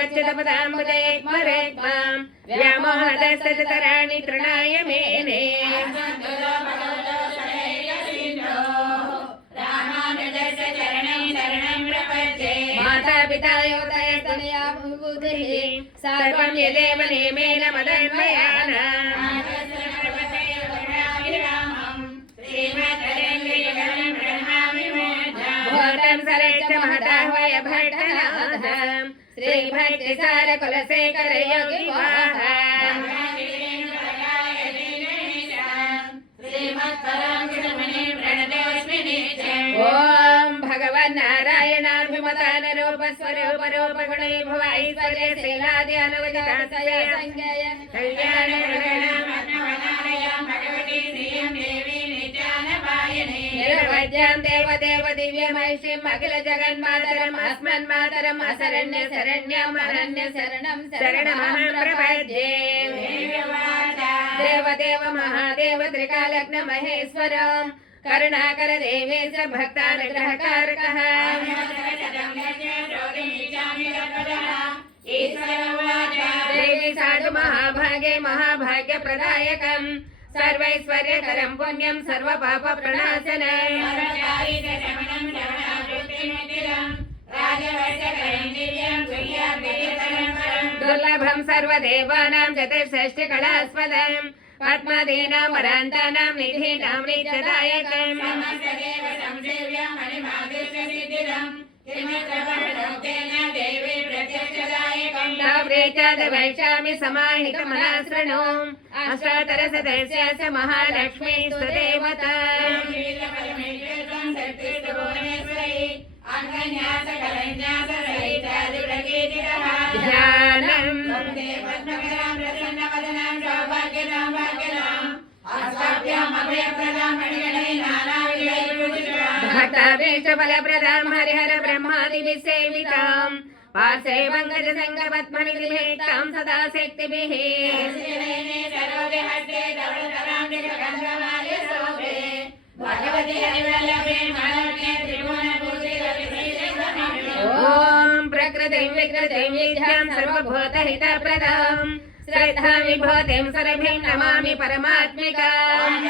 कमलाच्युतपदाम्बुजयुग्मरुग्मं व्यामोहतस्ततराणि तृणाय मेने माता पिता योतयस्तनया बुद्धिः सर्वं यदेव नियमेन मदन्वयानाम् भूतं सरेच महदाह्वय भट्टनाथं श्रीभक्तिसार कुलशेखर योगी ओम भगवान नारायणाभिमतानरूप स्वरूप रूप गुण भव ऐश्वर्य शीलादि अनुवदितासय संज्ञय कल्याण निर्वज्यां देवदेव दिव्यमैषीम् अखिल जगन्मातरम् अस्मन्मातरम् अशरण्य शरण्यम् अनन्य शरणं शरणमहं प्रपद्ये देवदेव महादेव त्रिकालग्न महेश्वरम् करुणाकर देवेश भक्तानुग्रहकारकः देवी साधु महाभागे महाभाग्य प्रदायकम् सर्वैश्वर्यकरं पुण्यं सर्वपाप प्रणाशनम् दुर्लभं सर्वदेवानां चतुष्षष्टिकलास्पदम् पद्मदीनां वरान्तानां निधीनां नित्यदायकम् वैशामि समाहितमनाशृणु अष्टादशदशस्य महालक्ष्मी सुदेवता ध्यानम् भक्ताभीष्टफलप्रदां हरिहर ब्रह्मादिभिः सेविताम् पार्श्वे पङ्कजसङ्गपद्मनिधिभेक्तां सदा शक्तिभिः ॐ प्रकृतिं विकृतिं विद्यां सर्वभूतहितप्रदां श्रद्धां विभूतिं सरभिं नमामि परमात्मिकाम्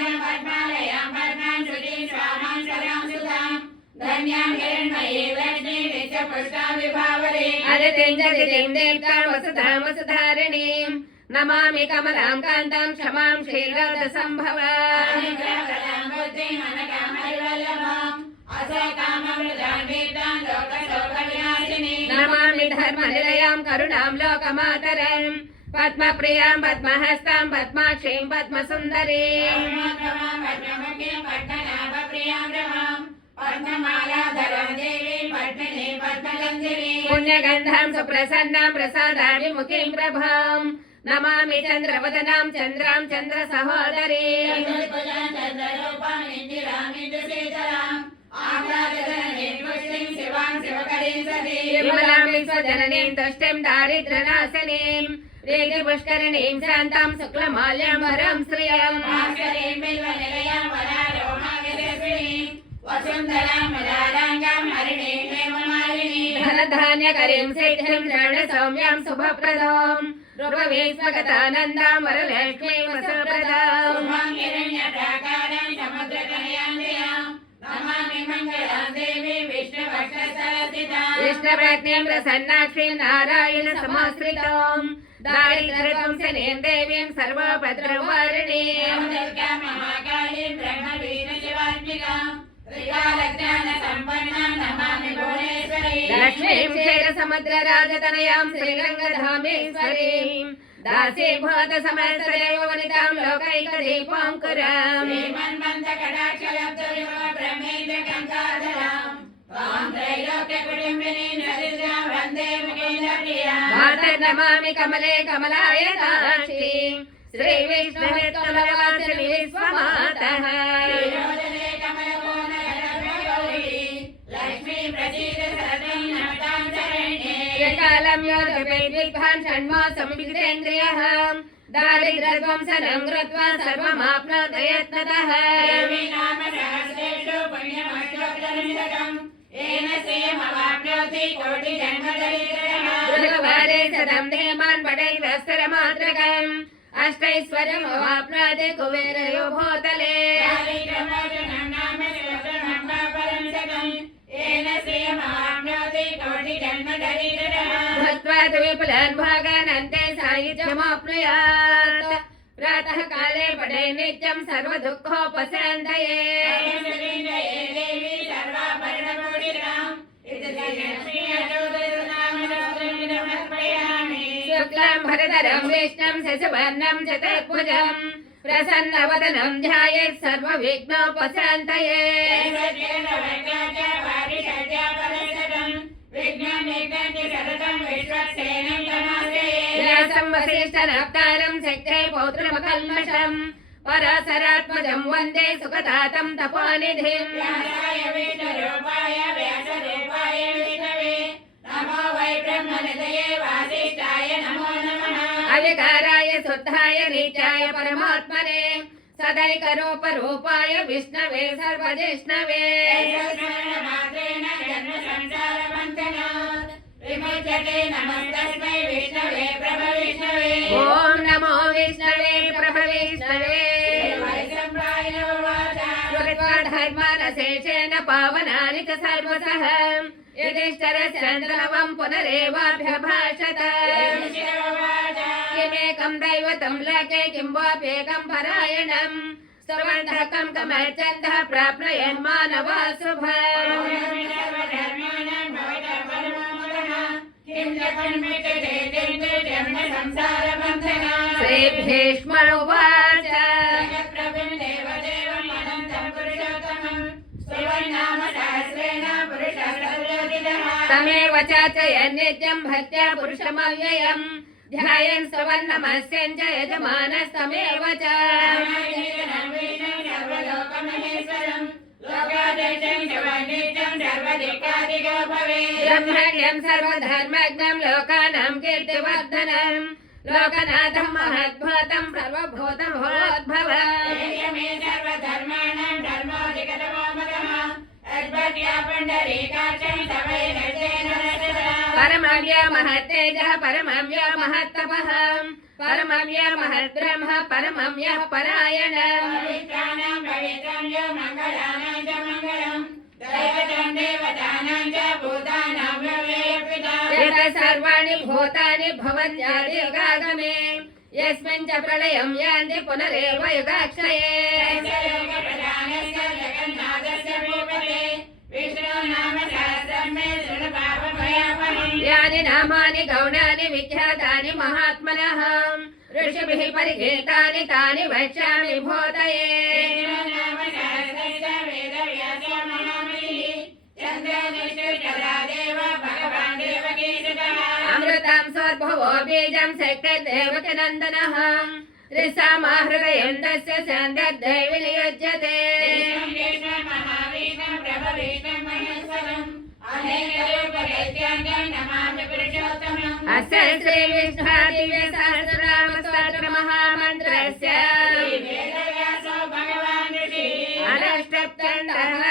अदितिं जदितिं देवतां वसुधां वसुधारिणीं नमामि कमलां कान्तां क्षमां श्रीरथसम्भवाम् नमामि धर्मनिलयां करुणां लोकमातरम् पद्मप्रियां पद्महस्तां पद्माक्षीं पद्मसुन्दरीं पुण्यगन्धां सुप्रसन्नां प्रसादाभिमुखीं प्रभां नमामि चन्द्रवदनां चन्द्रां चन्द्रसहोदरीं विमलां विश्वजननीं तुष्टिं दारिद्र्यनाशिनीं रेगिपुष्करिणीं शान्तां शुक्लमाल्याम्बरं श्रियम् धनधान्यकरीं सिद्धिं ऋणसौम्यां शुभप्रदां रूपवीस्वगतानन्दां वरलक्ष्मीं वसुप्रदां विष्णुपत्नीं प्रसन्नाक्षीं नारायण समाश्रितां दारिद्र्यं शनीं देवीं सर्वभद्रवारिणीं लक्ष्मीं क्षीरसमुद्रराजतनयां श्रीरङ्गधामेश्वरीं दासीभूत समस्तदेव वनितां लोकैकदीपाङ्कुराम् नमामि कमले कमलाय दाक्षीं श्रीविष्णुविष्णुलवासिनि विश्वमातः कालं योगवेद्विद्वान् षण्मासं विजितेन्द्रियः दारिद्र्यध्वंसनं कृत्वा सर्वमाप्नोति यत्नतः भगवाने सदं देवान् पठैवस्तरमात्रकम् अष्टैश्वर्यमवाप्नोति कुबेरयो भूतले भूत्वा तु विपुलान् भोगानन्ते सायुज्यमाप्नुयात् प्रातः काले पठे नित्यं सर्वदुःखोपशान्तये शुक्लां भरधरं विष्णुं शशिवर्णं चतुर्भुजं प्रसन्नवदनं ध्यायेत् सर्वविघ्नोपशान्तये व्यासं वसिष्ठनप्तारं शक्त्यै पौत्रमकल्मषम् पराशरात्मजं वन्दे सुखदातं तपोनिधिम् अविकाराय शुद्धाय नीचाय परमात्मने सदैकरूपरूपाय विष्णवे सर्वजिष्णवे ॐ नमो विष्णवे प्रभविष्णवे धर्मानशेषेण पावनानि च सर्वशः युधिष्ठिरश्चन्द्रवं पुनरेवाभ्यभाषत किमेकं दैवतं लोके किं वाप्येकं परायणं स्तवन्तः कं कमर्चन्दः प्राप्नुयान् मानवा शुभम् श्रीभीष्म उवाच तमेव चाचयन् नित्यं भक्त्या पुरुषमव्ययम् ध्यायन् स्तवन्नमस्यन् च यजमानस्तमेव च ब्रह्मण्यं सर्वधर्मज्ञं लोकानां कीर्तिवर्धनम् लोकनाथं महद्भूतं सर्वभूतभूतोद्भवम् परमव्य महत्तेजः परमव्य महत्तपः परमव्य महद्ब्रह्म परमव्य परायणम् यतः सर्वाणि भूतानि भवन्त्यादियुगागमे यस्मिन् च प्रलयं यान्ति पुनरेव युगाक्षये यानि नामानि गौणानि विख्यातानि महात्मनः ऋषिभिः परिगीतानि तानि वक्ष्यामि भूतये अमृतां सोद्भवो बीजं शक्तिर्देवकीनन्दनः त्रिसामाहृदयं तस्य सन्दर्दैव नियुज्यते अस्य श्रीविष्णुसहस्रनामस्तोत्रमहामन्त्रस्य अष्टप्तण्डः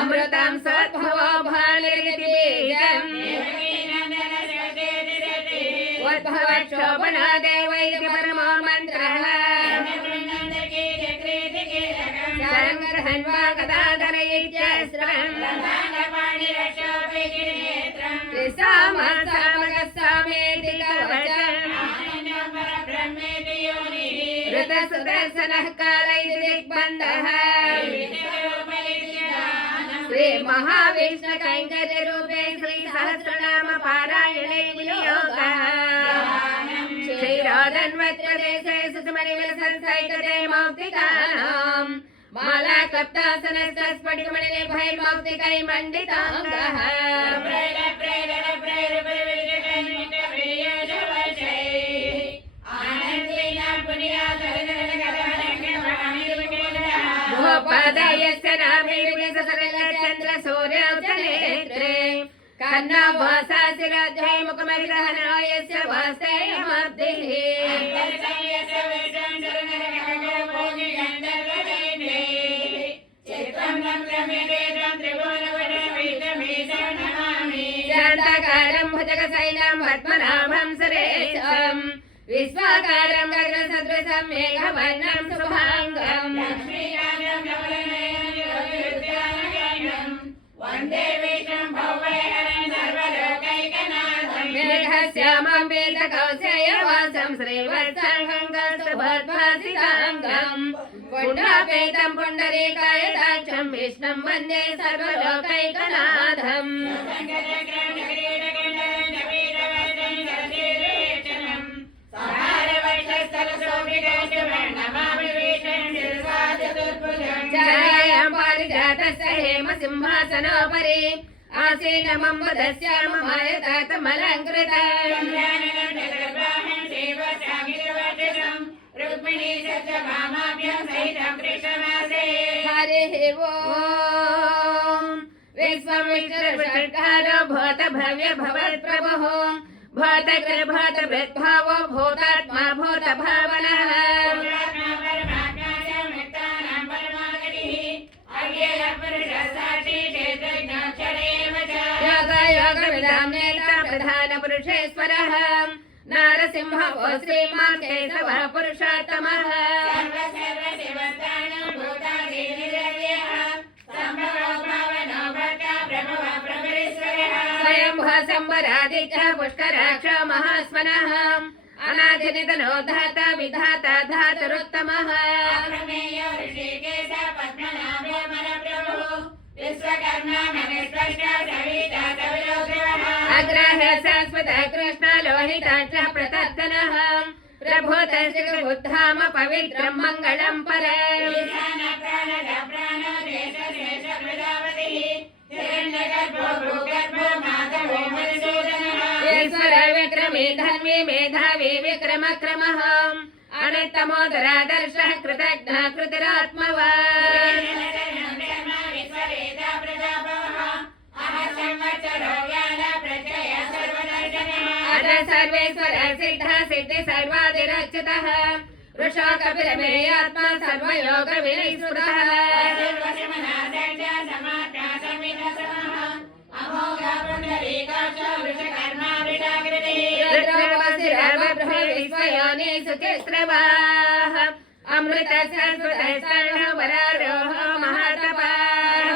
अमृतां सोद्भवो भालिरिति बीजम् उद्भवक्षोभनो देव इति परमो मन्त्रः शरङ्गधन्वा गदाधर इत्यस्त्रम् त्रिसामसामगस्सामेति कवचम् ऋतसुदर्शनः काल इति दिग्बन्धः श्रीमहाविष्णुकैङ्कर्यरूपे श्रीसहस्रनाम पारायणे विनियोगः श्रीरोदन्वत्रदेशे सुषमनिविलसंसैकते मौक्तिकानाम् माला क्लप्तासनस्फटिकमणिनिभैर्मौक्तिकै मण्डिताङ्गः गोपादयस्य नामे सरलचन्द्रसूर्यौ च नेत्रे कन्नावासाशिरध्वै मुखमरिदहनायस्य वासेयमब्धिः चित्रं शैलं पद्मनाभं सुरेशं विश्वाकारं गगनसदृशं मेघवर्णं शुभाङ्गम् वन्दे विष्णुं भव्यहरं सर्वलोकैकनाथं मेघश्यामं वेदकौशयवासं श्रीवत्सङ्गं पुण्डापेतं पुण्डरीकायताक्षं विष्णुं वन्दे सर्वलोकैकनाथम् जयां पारिजातस्य हेम सिंहासनोपरि आसीनमम्बुधस्याममायतातमलङ्कृतम् रुक्मिणी सत्यभामाभ्यां सहितं कृष्णमासे हरिः ओम् विश्वमित्रषट्कारो भूत भव्य भवत्प्रभुः भूतकृभूतभृद्भावो भूतात्मा भूतभावनः योगयोगविदां नेता प्रधानपुरुषेश्वरः नारसिंहो श्रीमान् केशवः पुरुषोत्तमः स्वयंभुः शम्बरादित्यः पुष्कराक्ष महास्मनः अनादिनिधनो धाता विधाता धातुरुत्तमः अग्रह संस्कृत कृष्ण लोहिताक्ष प्रतत्तनः प्रभूतस्य बुद्धाम पवित्रं मङ्गलं परम् ईश्वर विक्रमे धर्मे मेधावी विक्रमक्रमः अनितमोदरादर्शः कृतज्ञः कृतिरात्मवान् सर्वेश्वर सिद्ध सिद्धि सर्वादिरक्षितः ऋषा कपिलमेयात्मा सर्वयोग विनिस्फुटः विश्वयोनिसुचिस्रवाः अमृत संस्कृतः वरारोह महातपाः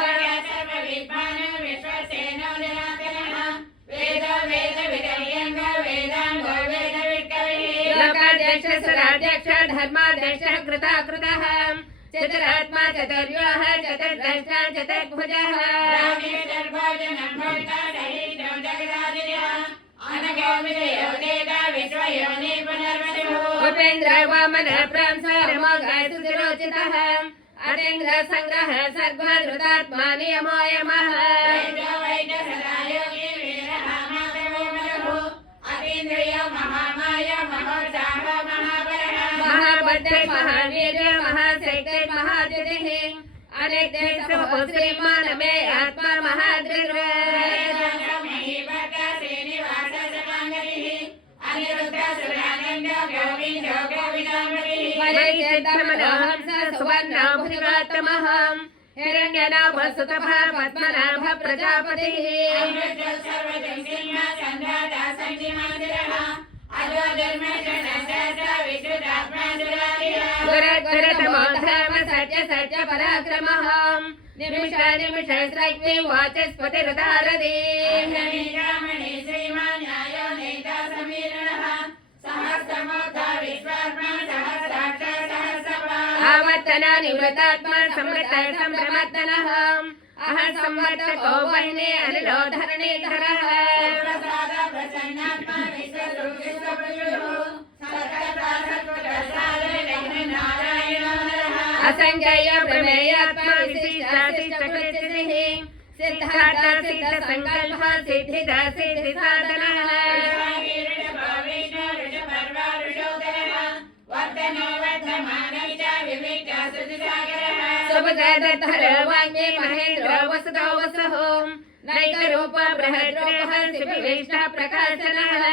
लोकाध्यक्ष सुराध्यक्ष धर्माध्यक्ष कृताकृतः चतुरात्मा चतुर्व्यूह चतुर्दष्टा चतुर्भुजः उपेन्द्र वामन प्रांसरमोघासुरोचितः अतेन्द्र संग्रह सर्वधृतात्मा नियमो यमः महाबद्धे महावीर महाशक्ति महाजुतिः अनेकदेशो श्रीमान मे आत्मा महादृढ सुवर्णभुजगौतमः हिरण्यनाभ सुतभः पद्मनाभ प्रजापतिः गुरुतमो धर्म सत्य सत्य पराक्रमः निमिष निमिष स्रग्नि वाचस्पतिरुदारदे आवर्तना निवृतात्मा समृत संभ्रमत्तनः अहं संवर्तको वह्ने अनिलो धरणीधरः असंख्य प्रमेयात्मा विशिष्टाशिष्टकृतिः सिद्धार्थ सिद्ध संकल्प सिद्धिदा सिद्धि साधनः सुभद्रधर वाग्मे महेन्द्र वसुतो वसुः नैकरूप बृहद्रोह शिवविष्ट प्रकाशनः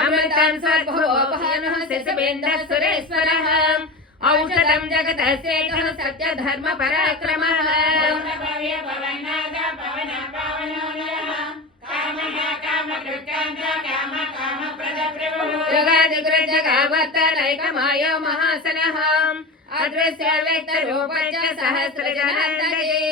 अमृतं सर्वोपहनः शिशुवेन्द्रः सुरेश्वरः औषधं जगतस्येकः सत्यधर्मपराक्रमः भव्य भवनाद पवन पावनो नरः कामः कामकृत्कान्त काम कामप्रद प्रभुः युगादिग्रजगावर्तनैकमायो महासनः अदृश्य व्यक्तरूपश्च सहस्रजनन्दये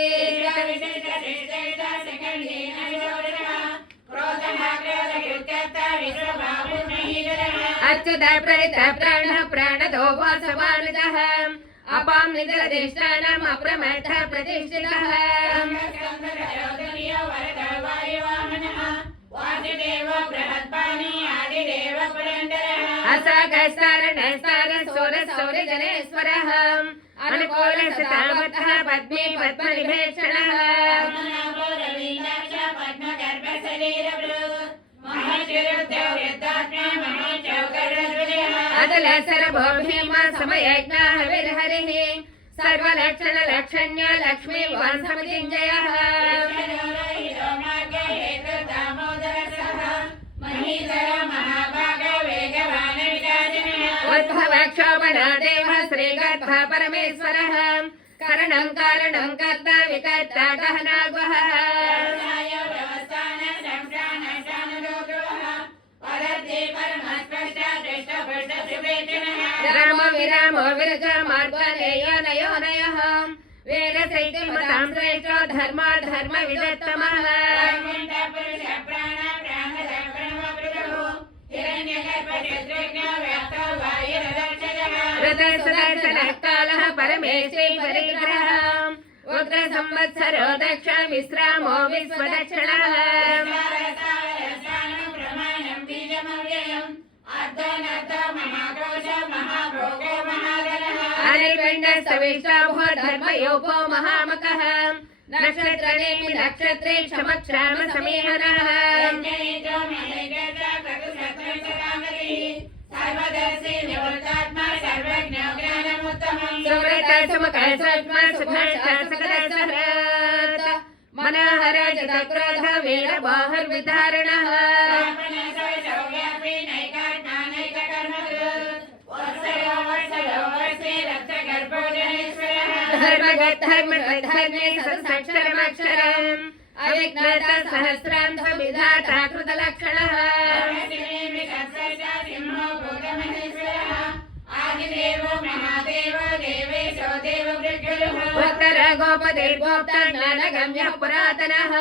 अच्युत प्रहित प्राणः प्राणदो वासवानुजः अपां निजरधिष्ठानम् अप्रमथः प्रतिष्ठितः असगस्तारणस्तारसौरसौरजनेश्वरः अनुकूलसतावतः पद्मे पद्मनिभेक्षणः अदलसरभो भीमा समयज्ञः विर्हरिः सर्वलक्षणलक्षण्य लक्ष्मी वांसमृत्युञ्जयः उद्भवक्षोभनो देवः श्रीगर्भः परमेश्वरः करणं कारणं कर्ता विकर्ता गहना गुहः रामो विरामो विरजो मार्गनेयो नयो नयः वेदसैत्यमतां श्रेष्ठो धर्मो धर्मविदत्तमः ऋतसुदर्शनः कालः परमेशे परिग्रहः उग्रसंवत्सरो दक्ष विश्रामो विश्वदक्षिणः अनिर्विण्णस्तविष्टाभो धर्मयोगो महामकः नक्षत्रनेमि नक्षत्रे क्षमक्षाम समीहनः सुव्रत सुमुखः सूक्ष्म सुभ्रष्टः सकलसहृत् मनोहर जतक्रोध वीरबाहुर्विधारणः धर्मे सदसक्षरमक्षरम् अविघ्नता सहस्रान्ध विधाता कृतलक्षणः उत्तर गोपतिर्गोप्ता ज्ञानगम्यः पुरातनः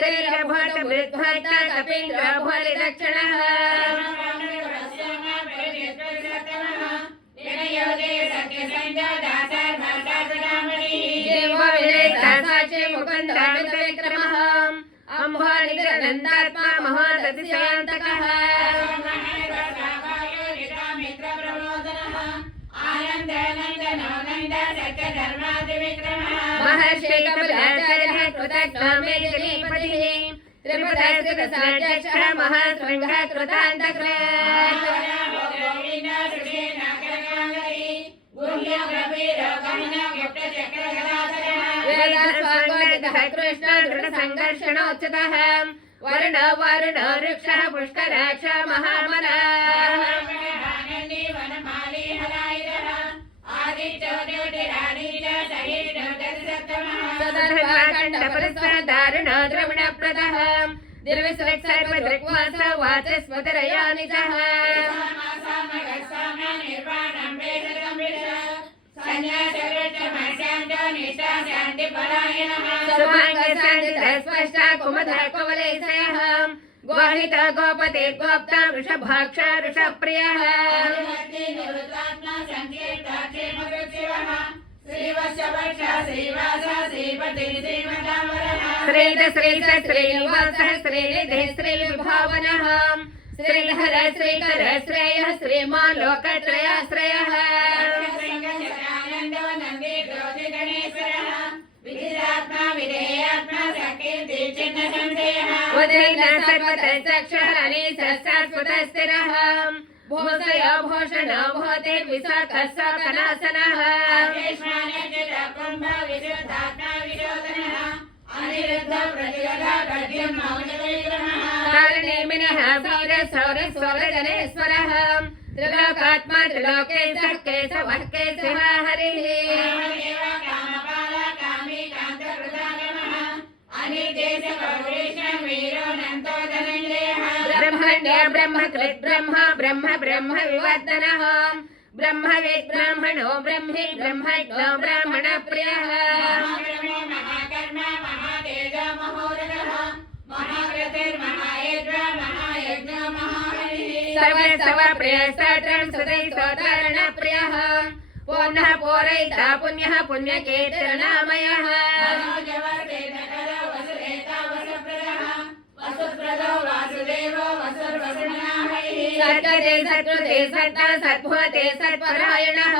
शरीरभट मृद्भट कपीन्द्र भोलिदक्षिणः साक्षी मुकुंद विक्रमः अम्भोनिधिरनन्दात्मा महोदतिशयान्तकः महर्षि कपिलाचार्यः कृतज्ञो मेदिनीपतिः त्रिपुरस्कृतसाध्यक्षः महाशृङ्गः कृतान्तकृत् वेदस्वाङ्गोदितः कृष्ण दृढसङ्घर्षणोच्युतः वरुण वरुण वृक्षः पुष्कराक्ष महामनः दारुण द्रविणप्रदः निर्विसर्पदृग्वास वाचस्पतिरयानिजः स्पष्टा कुमधः कुवलेशयः गोहित गोपतिर्गोप्ता वृषभाक्ष वृषप्रियः श्रीनिवासः श्रीनिधिः श्रीविभावनः श्रीहर श्रीकर श्रेयः श्रीमान् लोकत्रयाश्रयः उदयन सर्वतश्चक्षः शाश्वतस्थिरः भूषय भूषण भूतिर्विशाखः सकनासनः कारणेमिनः वीर सौर स्वरजनेश्वरः त्रिलोकात्मा त्रिलोकेशः केशवः केशवः हरिः कामदेव कामपाल कामी कान्तकृतागमः अनिर्देशकौरेशं वीरो नन्तो धनञ्जयः ब्रह्मण्य ब्रह्मकृत् ब्रह्म ब्रह्म ब्रह्म विवर्धनः ब्रह्मविद् ब्राह्मणो ब्रह्मी ब्रह्मज्ञो ब्राह्मणप्रियः महाब्रह्मो महाकर्म महातेजो महोरगः महाकृतिर्महायज्ञो महायज्ञो महाहरिः सर्वप्रिय सत्रं सुदै सोदरणप्रियः पूर्णः पूरयिता पुण्यः पुण्यकीर्तनामयः मनोजवर्तेतकरो वसुदेता वसुप्रदः वसुप्रदो वासुदेवो वसुर्वसुमनाहरिः सत्कृते सत्कृते सत्ता सद्भुते सत्परायणः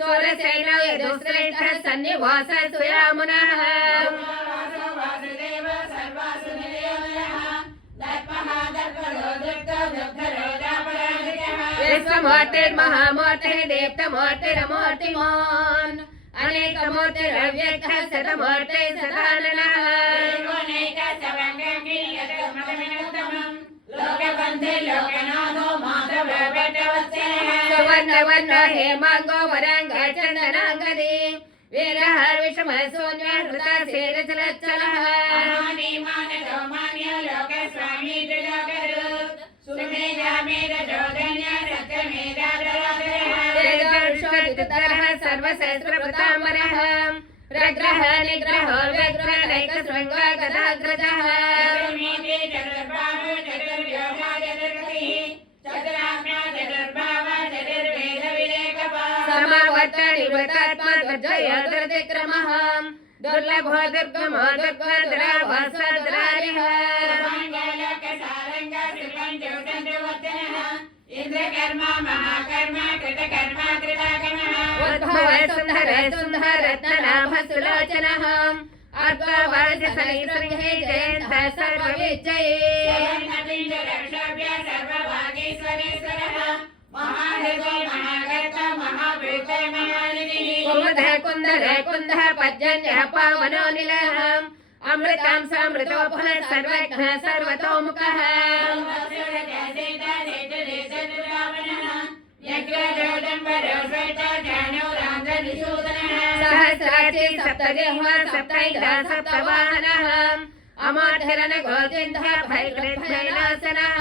सोरसेनो यदुश्रेष्ठः सन्निवास सुयामुनः वासो वासुदेव सर्वासुनिलयोदयः दर्पः दर्परो दुग्धो दुग्धरोधापराजितः विश्वमूर्तिर्महामूर्तिः दीप्तमूर्तिरमूर्तिमान् अनेकमूर्तिरव्यक्तः शतमूर्तिः सदाननः सुवर्णवर्ण हेमाङ्गो वराङ्ग चन्दनाङ्गदी वीरः विषमः शून्यः हृता शेरचलच्चलः तेजोरुषोदितरः सर्वसहस्रप्रताम्बरः प्रग्रह निग्रह व्यग्रह नैकशृङ्ग गदाग्रजः समावर्त निवृतात्मा ध्वजय दुर्दिक्रमः दुर्लभो दुर्गमो दुर्गधराभासधरारिः इंद्रकर्मा महाकर्मा कृतकर्मा कृताकर्मा उद्भव सुन्दर सुन्दर रत्ननाभ सुलोचनः अर्कवाज सनिसृङ्गे जयन्तः सर्वविजये कुमुदः कुन्दर कुन्दः पर्जन्यः पावनो निलः अमृतां समृतोपः सर्वज्ञः सर्वतोमुखः सहस्राची सप्तजिह्वा सप्तैन्द्रः सप्तवाहनः अमोधरन गोविन्दः भयकृद्भैलासनः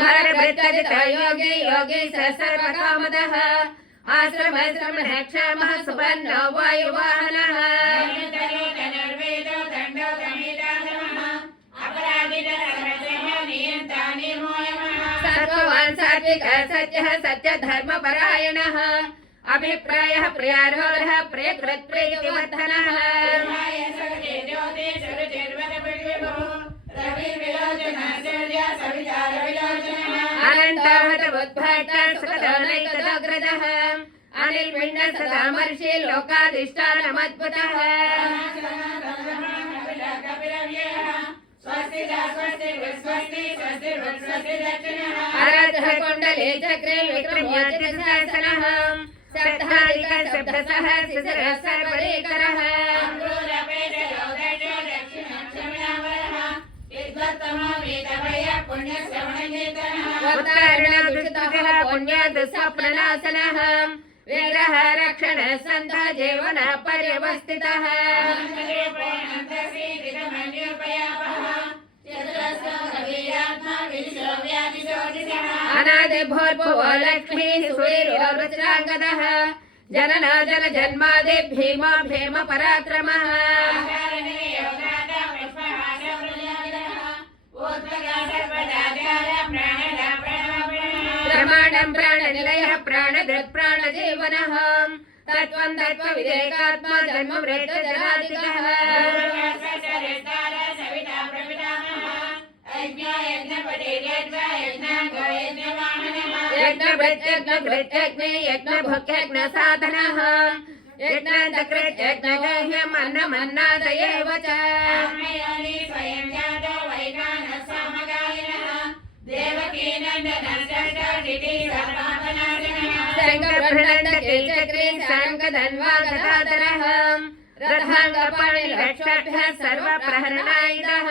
भारभृतजित योगी योगी स सर्वकामदः आश्रमश्रमणः क्षमः सुवर्णो वायुवाहनः सर्ववान् सात्विकः सत्यः सत्यधर्मपरायणः अभिप्रायः प्रियारोहः प्रियकृत्प्रीतिवर्धनः अनन्तवदुद्भट्टः सुखदनैकदग्रजः अनिर्विण्ण सदा महर्षि लोकाधिष्ठानमद्भुतः आराधः कुण्डले चक्रे विक्रमोज्जशासनः सप्ताधिक सप्तसः शिशिरः सर्वरेकरः उत्तरणदुष्टः पुण्यदुःस्वप्ननाशनः वीरः रक्षणः सन्धः जीवनः पर्यवस्थितः अनादि भूर्भुवो लक्ष्मीः सूर्यो रुचिराङ्गदः जनना जन जन्मादि भीमो भीम पराक्रमः प्रमाणं प्राणनिलयः प्राणधृत् प्राणजीवनः तत्त्वं तत्त्वविदेकात्मा जन्म मृत्यु जरादिकः यज्ञभृत्यग्ने यज्ञभुक्यज्ञ साधनः यज्ञकृत् यज्ञगह्यम् अन्नमन्नादयेव च शङ्करभृणन्दके चक्रे साङ्गधन्वा गदाधरः रथाङ्गपाणिरक्षभ्यः सर्वप्रहरणायुधः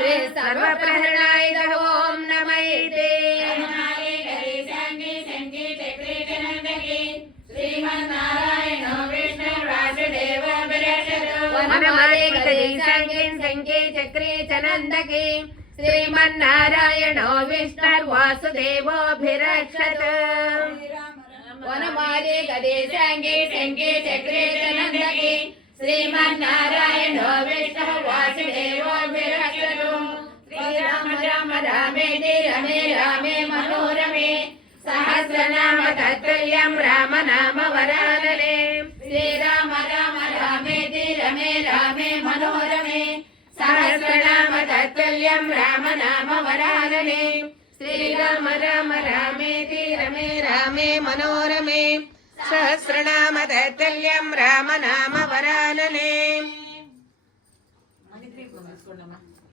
श्री सर्वप्रहरणायुधः ॐ नमः इति वनमाले गदे संगे चक्रे च नन्दके श्रीमन्नारायणो विष्णुर्वासुदेवोऽभिरक्षत् वनमाले गदे संगे चक्रे च नन्दके श्रीमन्नारायणो विष्णुः वासुदेवोऽभिरक्षत् श्रीराम राम रामेति रमे रामे मनोरमे सहस्रनाम तत्तुल्यं राम नाम वरानने श्रीराम राम रामेति रमे रामे मनोरमे सहस्रनाम तत्तुल्यं राम नाम वरानने श्रीराम राम रामेति रमे रामे मनोरमे सहस्रनाम तत्तुल्यं राम नाम वरानने